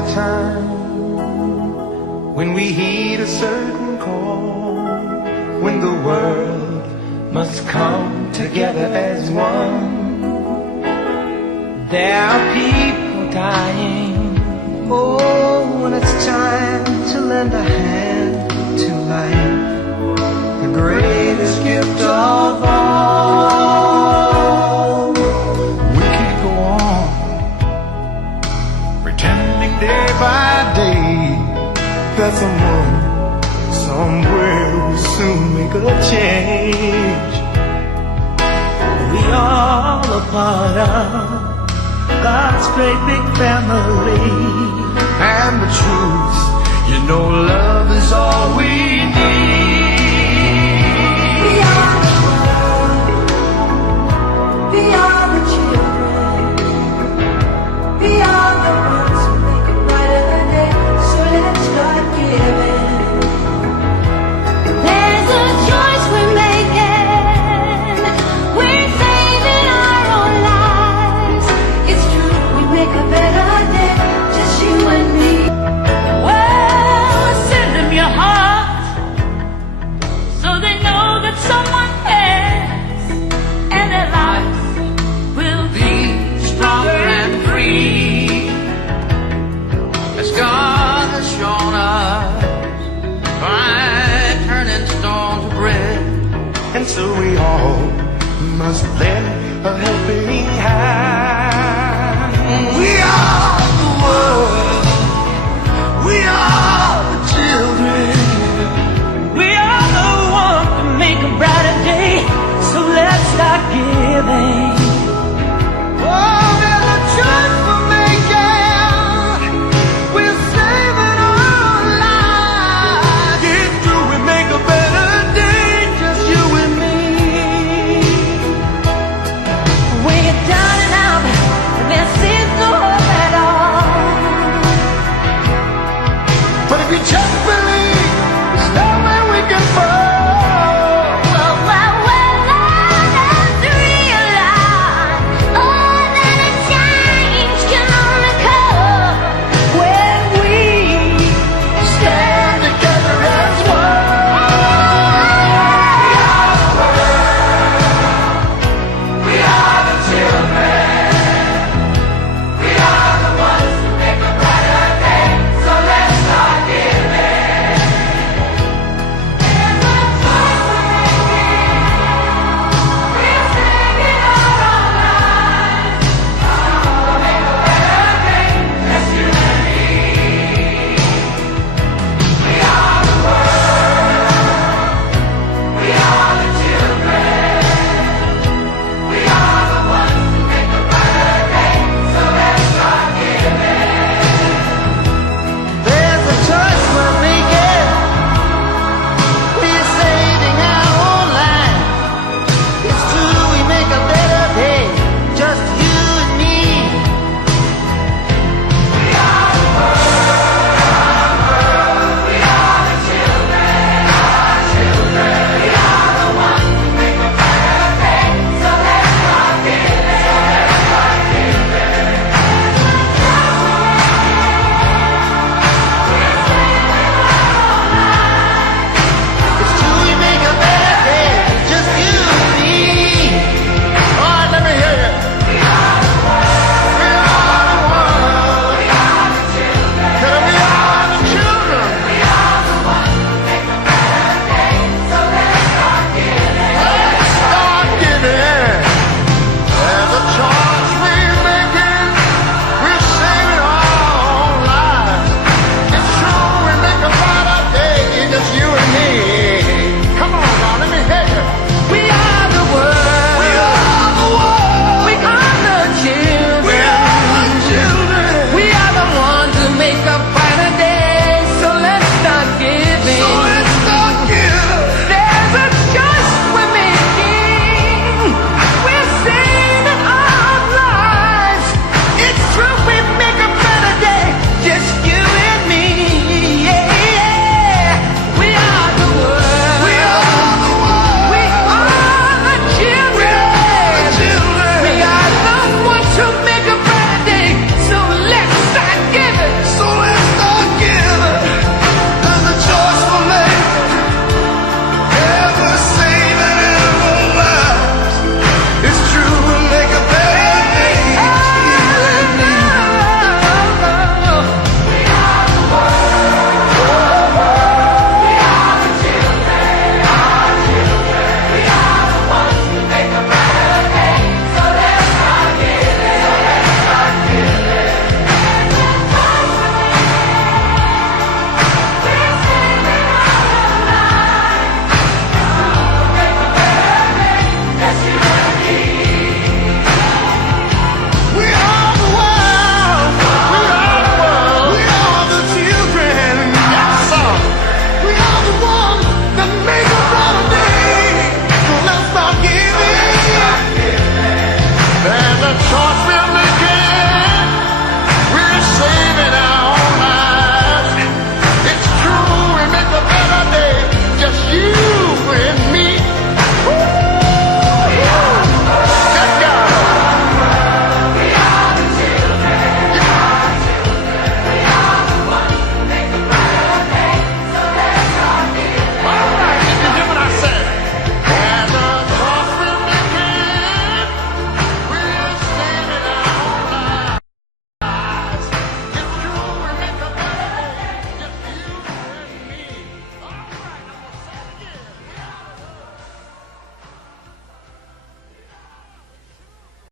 a time when we heed a certain call, when the world must come together as one. There are people dying. Oh, when it's time to lend a hand to life, the greatest gift of all. We can't go on pretending day by day that someone somewhere will soon make a change. We all a part of God's great big family. And the truth, you know, love is all we need. We are the world. We are the children. We are the ones who make a brighter day. So let's start giving. There's a choice we're making. We're saving our own lives. It's true, we make a better day. Just you and me. Well, send them your heart so they know that someone cares, and their lives will be stronger and free, as God has shown us by turning stone to bread. And so we all must lend a helping hand.